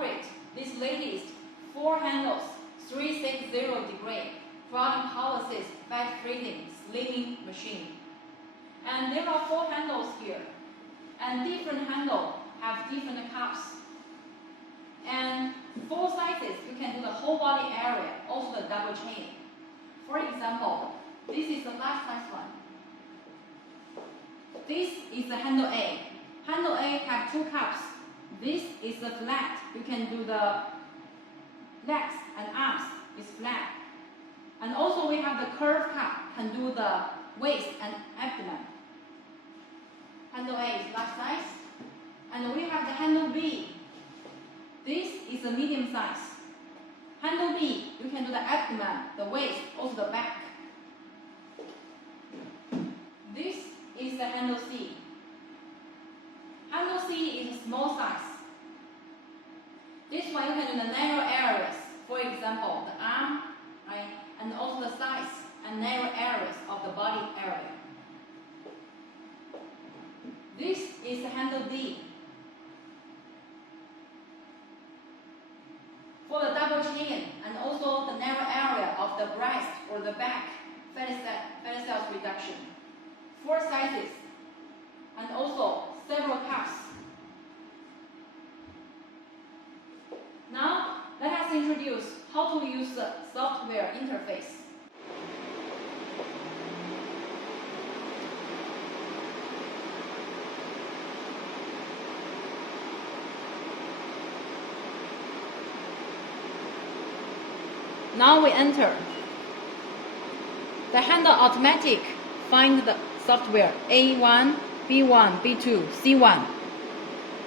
operate this latest 4 handles 360 degree pyrolysis fat freezing slimming machine. And there are 4 handles here, and different handle have different cups. And 4 sizes, you can do the whole body area, also the double chain. For example, this is the large size one. This is the handle A. Handle A have 2 cups. This is the flat. You can do the legs and arms is flat. And also we have the curved cup, can do the waist and abdomen. Handle A is large size. And we have the handle B. This is a medium size. Handle B, you can do the abdomen, the waist, also the back. This is the handle C. Handle C is a small size. This one you can do the narrow areas, for example, the arm, right, and also the size and narrow areas of the body area. This is the handle D. For the double chain and also the narrow area of the breast or the back, fatty cells reduction. 4 sizes and also several cups. Now, let us introduce how to use the software interface. Now we enter. The handle automatic find the software A1, B1, B2, C1.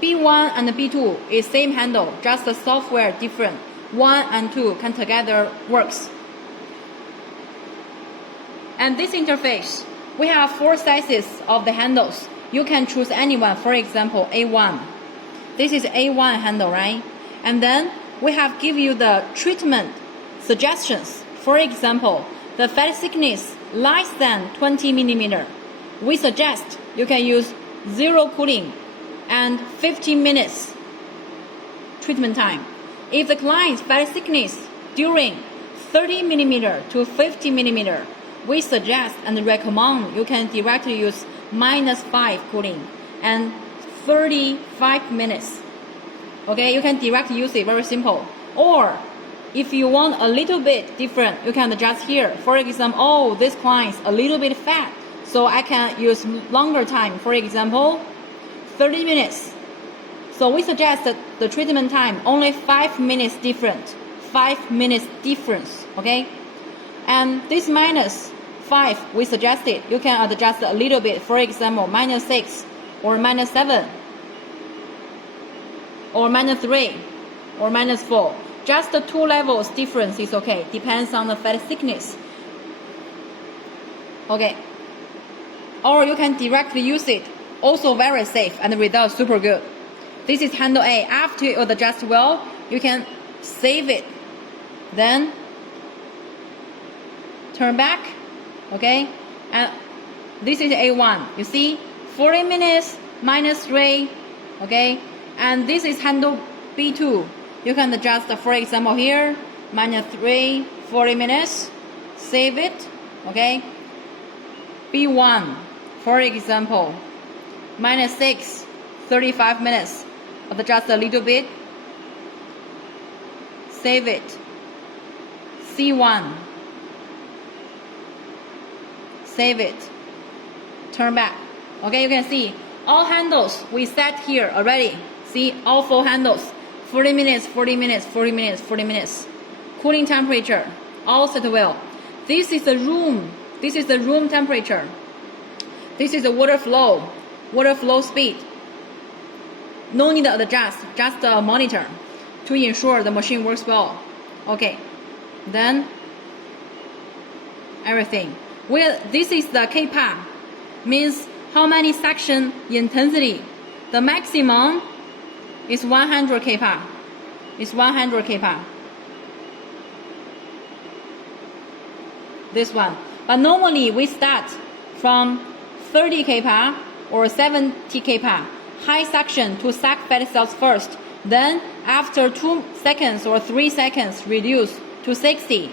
B1 and B2 is same handle, just the software different. 1 and 2 can together works. And this interface, we have 4 sizes of the handles. You can choose anyone, for example, A1. This is A1 handle, right? And then we have give you the treatment suggestions. For example, the fat thickness less than 20 millimeter. We suggest you can use 0 cooling and 15 minutes treatment time. If the client's fat thickness during 30 millimeter to 50 millimeter, we suggest and recommend you can directly use -5 cooling and 35 minutes. Okay, you can directly use it, very simple. Or if you want a little bit different, you can adjust here. For example, oh, this client's a little bit fat, so I can use longer time. For example, 30 minutes. So we suggest that the treatment time only 5 minutes different. 5 minutes difference, okay? And this -5, we suggested you can adjust a little bit. For example, -6 or -7 or -3 or -4. Just the 2 levels difference is okay. Depends on the fat thickness. Okay. Or you can directly use it. Also very safe and the result super good. This is handle A. After you adjust well, you can save it. Then turn back. Okay. And this is A1. You see, 40 minutes -3. Okay. And this is handle B2. You can adjust, for example, here, -3, 40 minutes, save it, okay? B1, for example, -6, 35 minutes, adjust a little bit, save it. C1, save it, turn back. Okay, you can see all handles we set here already. See, all 4 handles. 40 minutes, 40 minutes, 40 minutes, 40 minutes. Cooling temperature, all set well. This is the room. This is the room temperature. This is the water flow speed. No need to adjust, just monitor to ensure the machine works well. Okay, then everything. Well, this is the kPa, means how many section intensity. The maximum is 100 kPa. It's 100 kPa. This one. But normally we start from 30 kPa or 70 kPa. High suction to suck fat cells first. Then after 2 seconds or 3 seconds, reduce to 60.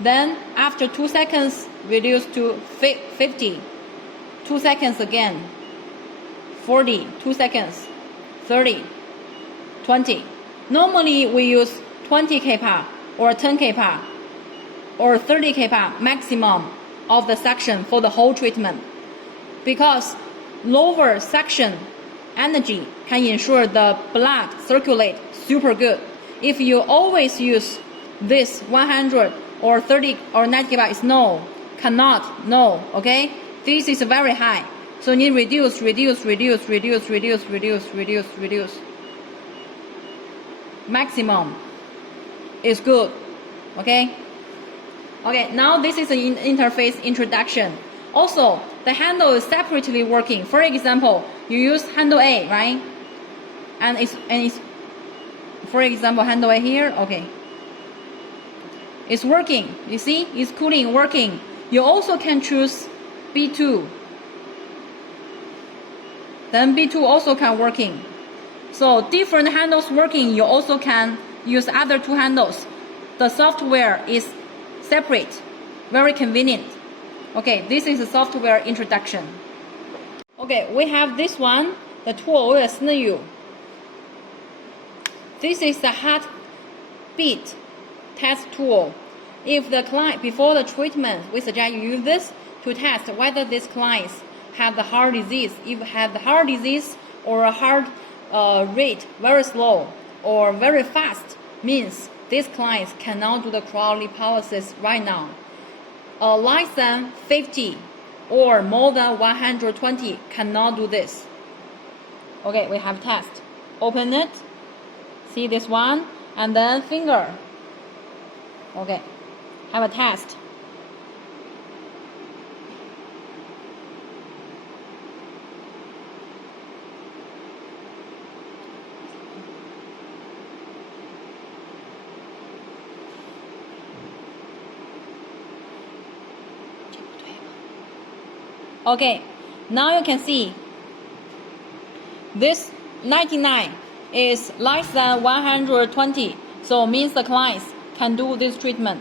Then after 2 seconds, reduce to 50. 2 seconds again. 40, 2 seconds. 30, 20. Normally we use 20 kPa or 10 kPa or 30 kPa maximum of the suction for the whole treatment, because lower suction energy can ensure the blood circulate super good. If you always use this 100 or 30 or 90 kPa, is no, cannot, no, okay? This is very high. So you need reduce. Maximum is good, okay? Okay, now this is an interface introduction. Also, the handle is separately working. For example, you use handle A, right? And it's for example, handle A here, okay. It's working, you see? It's cooling, working. You also can choose B2. Then B2 also can working. So different handles working, you also can use other two handles. The software is separate, very convenient. Okay, this is a software introduction. Okay, we have this one, the tool will explain you. This is the heartbeat test tool. If the client, before the treatment, we suggest you use this to test whether this clients have the heart disease. If you have the heart disease or a heart rate very slow or very fast, means these clients cannot do the cryolipolysis right now. Less than 50 or more than 120 cannot do this. Okay, we have test. Open it. See this one, and then finger. Okay, have a test. Okay, now you can see this 99 is less than 120, so means the clients can do this treatment.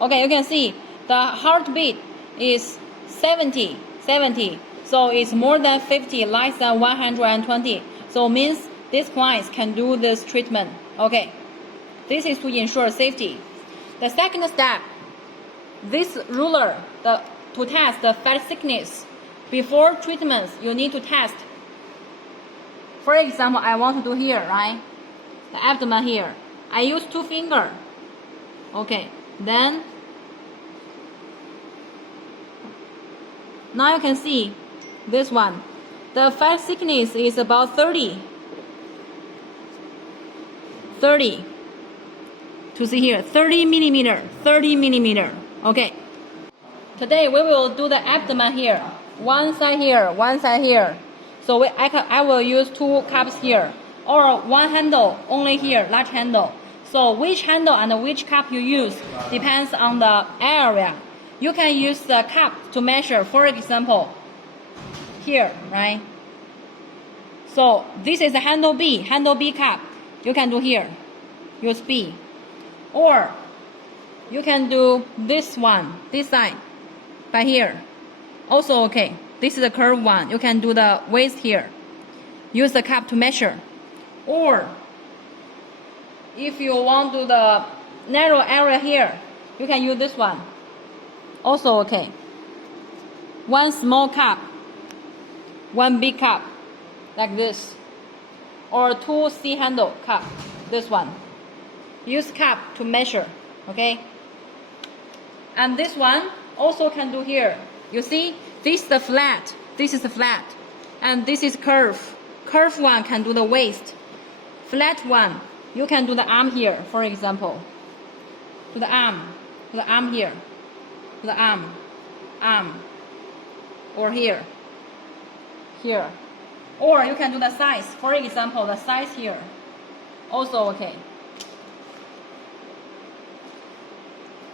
Okay, you can see the heartbeat is 70, so it's more than 50, less than 120, so means these clients can do this treatment. Okay, this is to ensure safety. The second step, this ruler to test the fat thickness. Before treatments, you need to test. For example, I want to do here, right? The abdomen here. I use 2 fingers. Okay, then now you can see this one. The fat thickness is about 30. To see here, 30 millimeter. Okay. Today we will do the abdomen here. One side here. So I will use 2 cups here, or one handle only here, large handle. So which handle and which cup you use depends on the area. You can use the cup to measure. For example, here, right? So this is a handle B cup. You can do here. Use B. Or you can do this one, this side, by here. Also okay. This is a curved one. You can do the waist here. Use the cup to measure. Or if you want to do the narrow area here, you can use this one. Also okay. One small cup, one big cup, like this. Or 2 C handle cup, this one. Use cup to measure, okay? And this one also can do here. You see, this is the flat, and this is curve. Curve one can do the waist. Flat one, you can do the arm here, for example. To the arm here, to the arm, or here. Or you can do the size, for example, the size here. Also okay.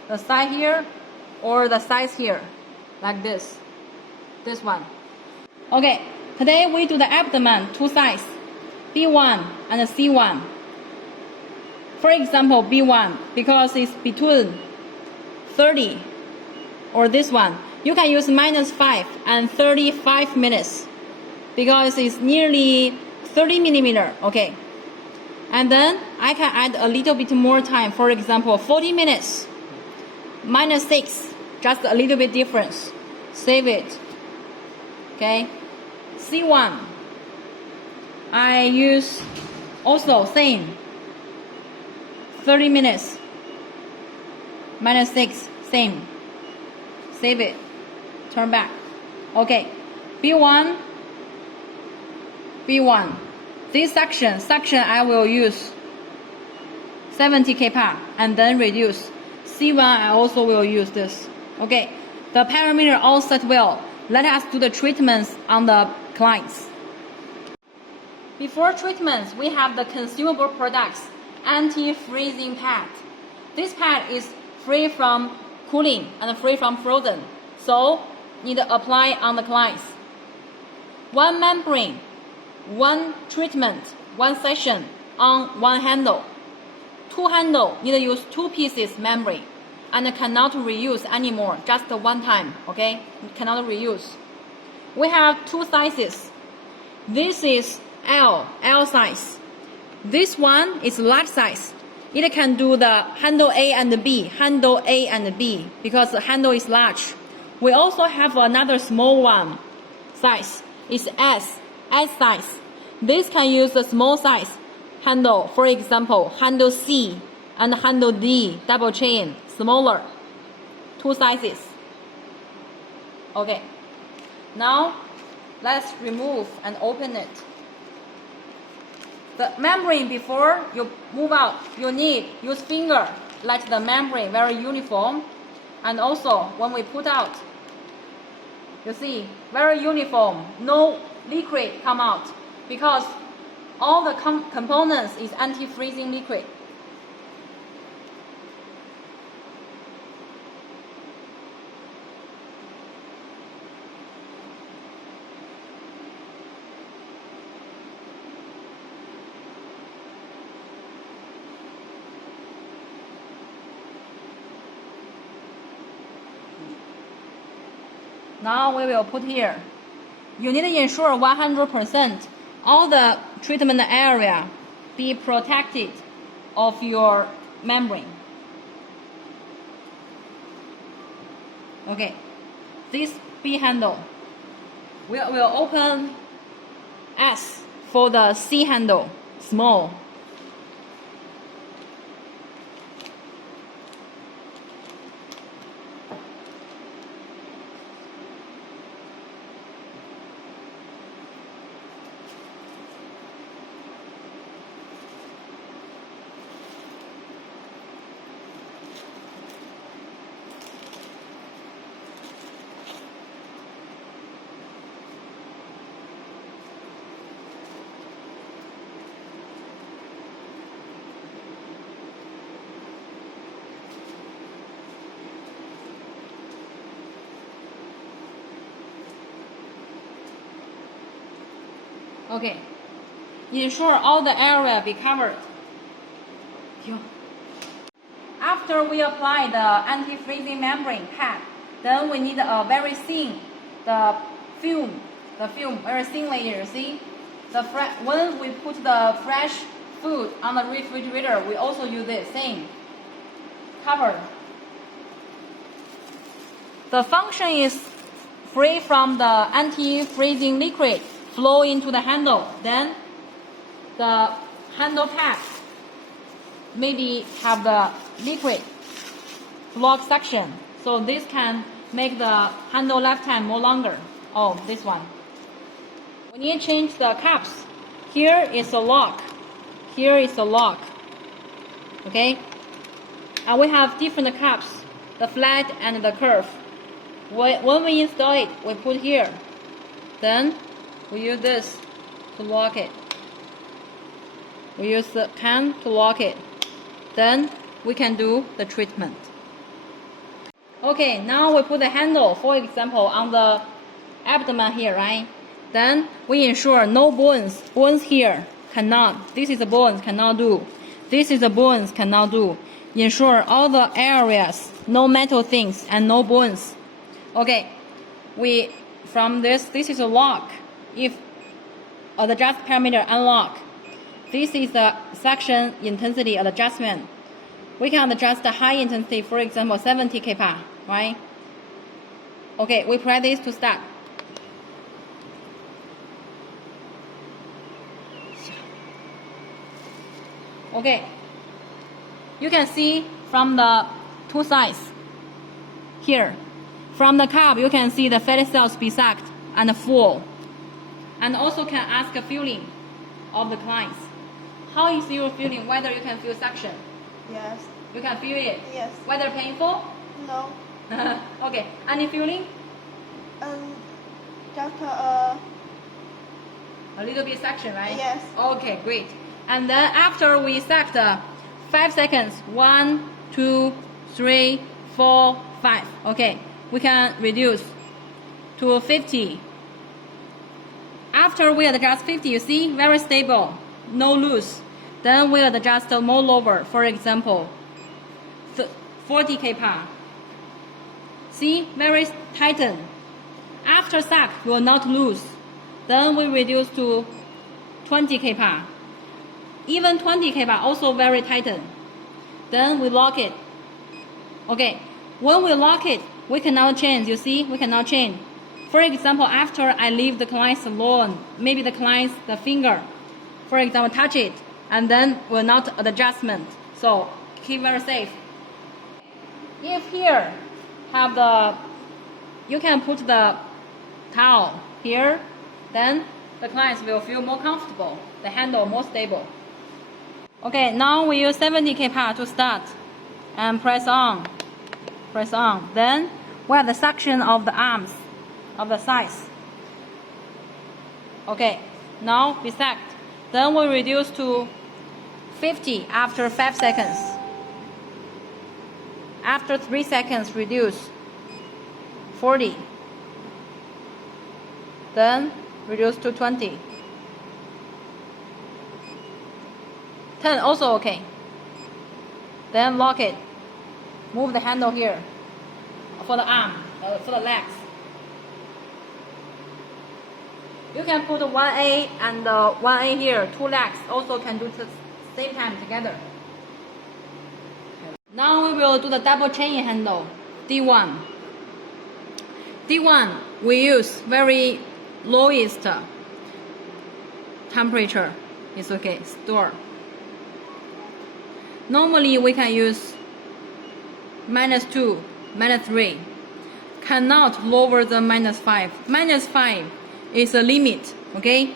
The side here or the size here, like this one. Okay, Today we do the abdomen two sides, B1 and C1. For example, B1, because it's between 30, or this one, you can use -5 and 35 minutes, because it's nearly 30 millimeter, okay. And then I can add a little bit more time, for example, 40 minutes, -6, just a little bit difference. Save it, okay. C1, I use also same, 30 minutes, -6, same. Save it, turn back. Okay, B1, this section I will use 70 kPa and then reduce. C1 I also will use this. Okay, the parameter all set well. Let us do the treatments on the clients. Before treatments, we have the consumable products, anti-freezing pad. This pad is free from cooling and free from frozen, so need to apply on the clients. One membrane, one treatment, one session on one handle. Two handle need to use 2 pieces membrane and cannot reuse anymore, just one time, okay? Cannot reuse. We have 2 sizes. This is L size. This one is large size. It can do the handle A and B, because the handle is large. We also have another small one size. It's S size. This can use the small size handle, for example, handle C and handle D, double chain, smaller. 2 sizes. Okay. Now, let's remove and open it. The membrane, before you move out, you need use finger, let the membrane very uniform. And also, when we put out, you see, very uniform, no liquid come out, because all the components is anti-freezing liquid. Now we will put here. You need to ensure 100% all the treatment area be protected of your membrane. Okay, this B handle. We will open S for the C handle, small. Okay, ensure all the area be covered. After we apply the anti-freezing membrane pad, then we need a very thin, the film, very thin layer. See, when we put the fresh food on the refrigerator, we also use this same cover. The function is free from the anti-freezing liquid flow into the handle. Then the handle pad maybe have the liquid block section, so this can make the handle lifetime more longer. Oh, this one. We need to change the caps. Here is a lock. Here is a lock. Okay, and we have different caps, the flat and the curve. When we install it, we put here. Then we use this to lock it. We use the can to lock it. Then we can do the treatment. Okay, now we put the handle, for example, on the abdomen here, right? Then we ensure no bones. Bones here cannot. This is the bones cannot do. This is the bones cannot do. Ensure all the areas, no metal things and no bones. Okay, from this is a lock. If the adjust parameter unlock, this is the section intensity adjustment. We can adjust the high intensity, for example, 70 kPa, right? Okay, we press this to start. Okay, you can see from the two sides here. From the cup, you can see the fatty cells be sucked and full. And also can ask a feeling of the clients. How is your feeling? Whether you can feel suction? Yes. You can feel it? Yes. Whether painful? No. Okay. Any feeling? Just A little bit suction, right? Yes. Okay, great. And then after we sucked 5 seconds, 1, 2, 3, 4, 5. Okay, we can reduce to 50. After we adjust 50, you see, very stable, no loose. Then we adjust more lower, for example, 40 kPa. See, very tighten. After suck, will not loose. Then we reduce to 20 kPa. Even 20 kPa also very tighten. Then we lock it. Okay, when we lock it, we cannot change. You see, we cannot change. For example, after I leave the client alone, maybe the client's the finger, for example, touch it, and then will not adjustment. So keep very safe. If here have the, you can put the towel here, then the clients will feel more comfortable. The handle more stable. Okay, now we use 70 kPa to start, and press on. Press on. Then we have the suction of the arms, of the sides. Okay, now we sucked. Then we reduce to 50 after 5 seconds. After 3 seconds, reduce 40. Then reduce to 20. 10 also okay. Then lock it. Move the handle here for the arm, for the legs. You can put 1A and 1A here, 2 legs also can do the same time together. Now we will do the double chain handle, D1. D1 we use very lowest temperature. It's okay, store. Normally we can use -2, -3. Cannot lower than -5. -5 is a limit, okay?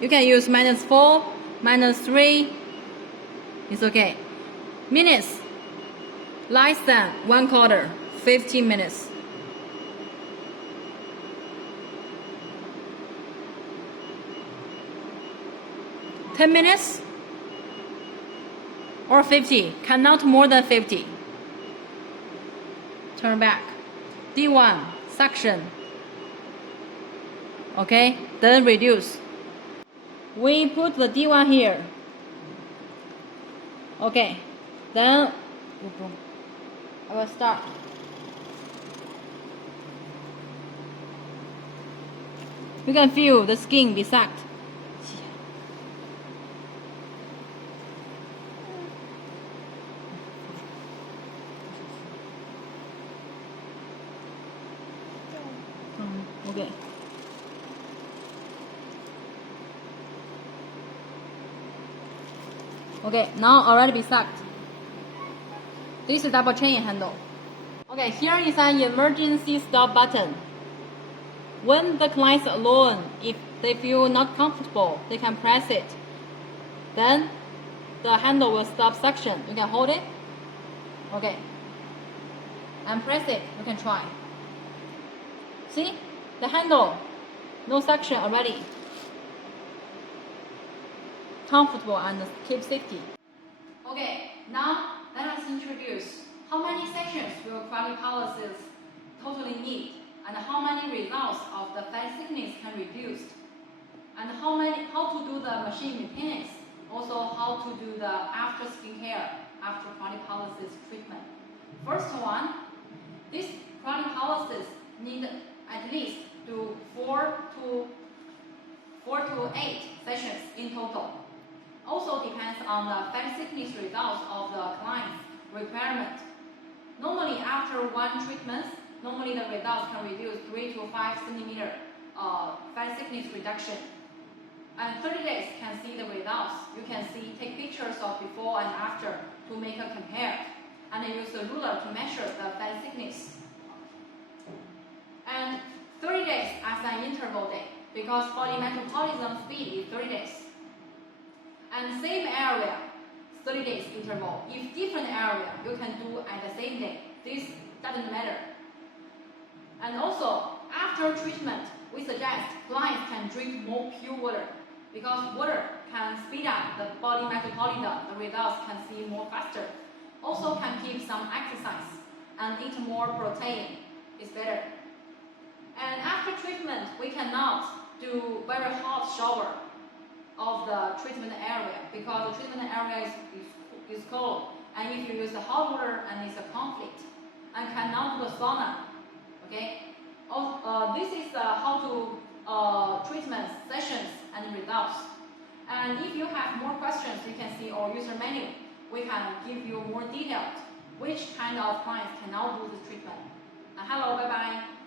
You can use -4, -3. It's okay. Minutes, less than 1/4, 15 minutes. $10 minutes or 50, cannot more than 50. Turn back. D1, suction. Okay, then reduce. We put the D1 here. Okay, then I will start. You can feel the skin be sucked. Okay. Okay, now already be sucked. This is double chain handle. Okay, here is an emergency stop button. When the client's alone, if they feel not comfortable, they can press it. Then the handle will stop suction. You can hold it. Okay. And press it. You can try. See? The handle, no suction already. Comfortable and keep safety. Okay, now let us introduce how many sections will cryolipolysis totally need and how many results of the fat thickness can reduce. And how to do the machine maintenance, also how to do the after skincare, after chronic polyposis treatment. First one, this chronic polyposis need at least do 4 to 8 sessions in total. Also depends on the fat thickness results of the client's requirement. Normally after one treatment, normally the results can reduce 3 to 5 centimeter fat thickness reduction. And 30 days can see the results. You can see, take pictures of before and after to make a compare. And then use a ruler to measure the fat thickness. And 30 days as an interval day, because body metabolism speed is 30 days. And same area, 30 days interval. If different area, you can do at the same day. This doesn't matter. And also, after treatment, we suggest clients can drink more pure water, because water can speed up the body metabolism. The results can see more faster. Also can keep some exercise and eat more protein. It's better. And after treatment, we cannot do very hot shower of the treatment area, because the treatment area is cold. And if you use the hot water, and it's a conflict, and cannot do the sauna. Okay. This is how to treatment sessions and results. And if you have more questions, you can see our user manual. We can give you more detailed which kind of clients can now do the treatment. Hello, bye bye.